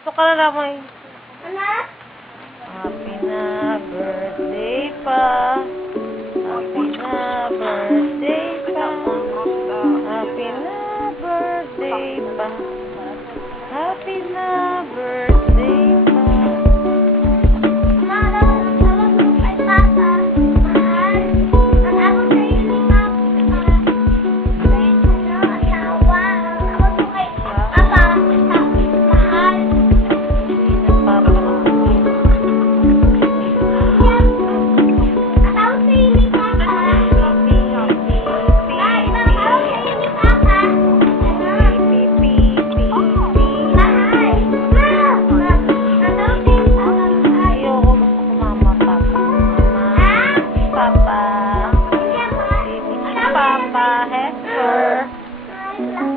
Gusto ka na naman. Anak? Happy na birthday pa. Happy na birthday pa. Happy na birthday pa. Happy na birthday pa.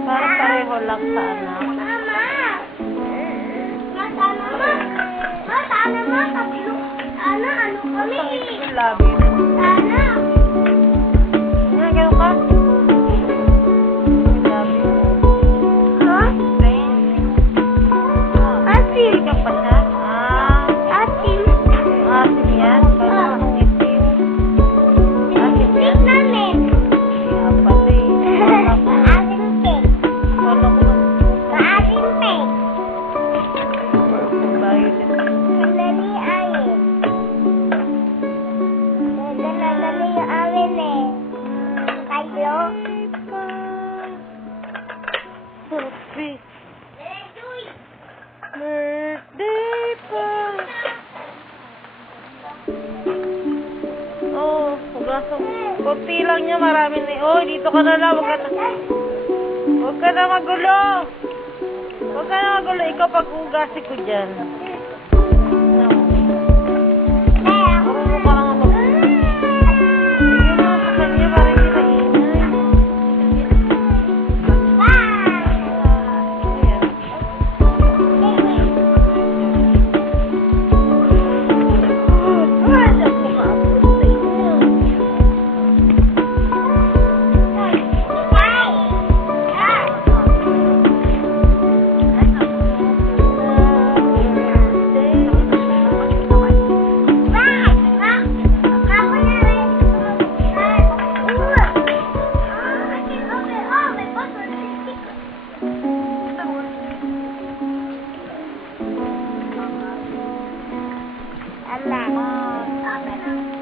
Parang pareho lang sa anak. Mama! Sana tatlo. Ano kami? Ang ito yung labi. Sana. Nga, gano'n ka? Yung labi. Ha? Asim. Ka pa siya? Asim. Asim yan? Parang ang itim. Asim yan? namin. Kaya pala eh. Asim cake. Wala ko na. Asim cake. Violet. Dali ayin. Dali yung amin eh. Kayo? Happy birthday pa. Oh, hugasan mo. Kunti lang niya, marami na. Oh, dito ka na lang. Huwag ka na magulo. Huwag ka na magulo. Ikaw pag-ugasi ko dyan. No. Marunong ka lang mag- Bigyan mo sa kanya para hindi na ingay. Ayan. Allah.